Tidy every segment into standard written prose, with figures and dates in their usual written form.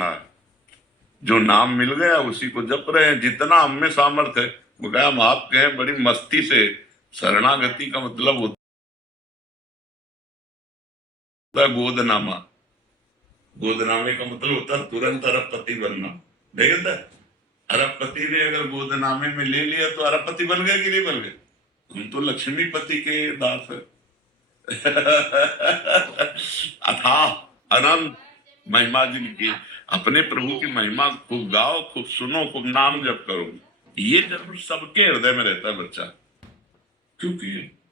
हाँ, जो नाम मिल गया उसी को जप रहे हैं, जितना हम में सामर्थ्य है। वो कहा हम आप कहें बड़ी मस्ती से, शरणागति का मतलब होता है गोदनामा। गोदनामे का मतलब होता है तुरंत अरबपति बनना। देखा, अरबपति ने अगर गोदनामे में ले लिया तो अरबपति बन गया कि नहीं बन गया? हम तो लक्ष्मीपति के दास है। अथाह अनंत महिमा जिनकी, अपने प्रभु की महिमा खूब गाओ, खूब सुनो, खूब नाम जप करो। ये जरूर सबके हृदय में रहता है बच्चा, क्योंकि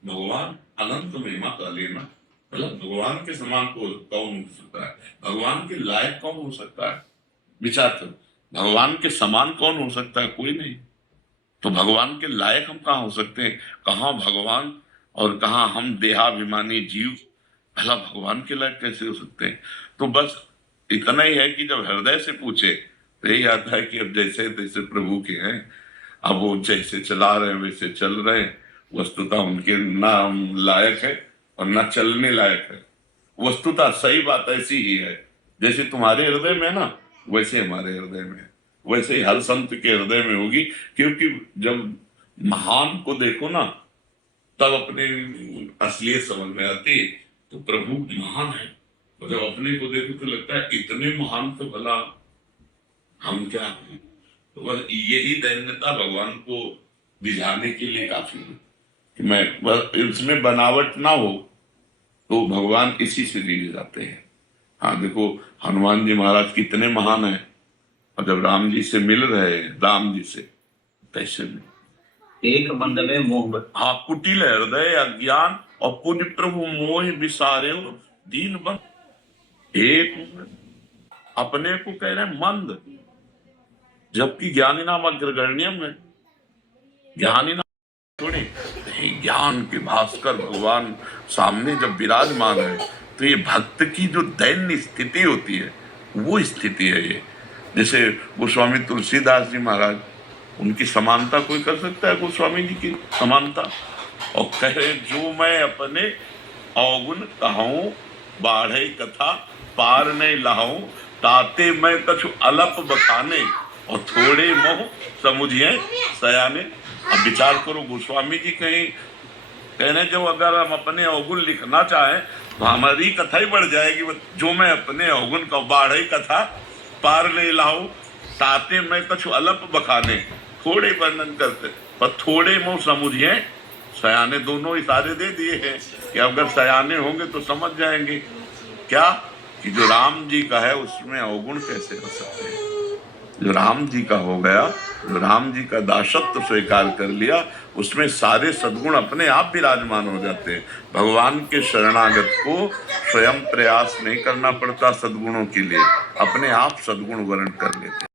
भगवान अनंत महिमा का लेना, मतलब भगवान के समान को कौन हो सकता है? भगवान के लायक कौन हो सकता है? विचार करो, भगवान के समान कौन हो सकता है? कोई नहीं। तो भगवान के लायक हम कहाँ हो सकते हैं? कहाँ भगवान और कहाँ हम देहाभिमानी जीव भला भगवान के लायक कैसे हो सकते हैं? तो बस इतना ही है कि जब हृदय से पूछे तो यही आता है कि अब जैसे तैसे प्रभु के हैं, अब वो जैसे चला रहे हैं वैसे चल रहे हैं। वस्तुतः उनके ना हम लायक है और ना चलने लायक है। वस्तुतः सही बात ऐसी ही है, जैसे तुम्हारे हृदय में ना वैसे हमारे हृदय में है, वैसे ही हर संत के हृदय में होगी। क्योंकि जब महान को देखो ना तब अपने असलियत समझ में आती है। तो प्रभु महान है, और जब अपने को देखो तो लगता है इतने महान तो भला हम क्या हैं। तो बस यही दैन्यता भगवान को दिखाने के लिए काफी है कि मैं बस इसमें बनावट ना हो, तो भगवान इसी से लिए जाते हैं। हाँ देखो, हनुमान जी महाराज कितने महान हैं, और जब राम जी से मिल रहे हैं, राम जी से कैसे में एक बंद में मोह, हाँ, कुटिल हृदय अज्ञान और पुण्य प्रभु मोह विसारे दीन बन। एक अपने को कह रहे हैं मंद, जबकि ज्ञानी नाम अग्रगण्यम है। ज्ञानी नाम थोड़ी ज्ञान के भास्कर भगवान सामने जब विराजमान है, तो ये भक्त की जो दैन्य स्थिति होती है वो स्थिति है ये। जैसे गोस्वामी तुलसीदास जी महाराज, उनकी समानता कोई कर सकता है? गोस्वामी जी की समानता। और कहे जो मैं अपने अवगुण कहूं, बाढ़े कथा पार नहीं लाऊं, ताते मैं कछु अलप बखाने, और थोड़े मोह समुझिए सयाने। अब विचार करो, गोस्वामी जी कहीं कहने जब अगर हम अपने अवगुण लिखना चाहें तो हमारी कथा ही बढ़ जाएगी। जो मैं अपने अवगुण का बाढ़े कथा पार ले लाऊं, ताते मैं कछु अलप बखाने, थोड़े वर्णन करते पर थोड़े मोह समुझिए सयाने। दोनों इशारे दे दिए हैं कि अगर सयाने होंगे तो समझ जाएंगे क्या कि जो राम जी का है उसमें अवगुण कैसे हो सकते हैं। जो राम जी का हो गया, जो राम जी का दासत्व स्वीकार कर लिया, उसमें सारे सद्गुण अपने आप विराजमान हो जाते हैं। भगवान के शरणागत को स्वयं प्रयास नहीं करना पड़ता सद्गुणों के लिए, अपने आप सद्गुण वर्ण कर लेते हैं।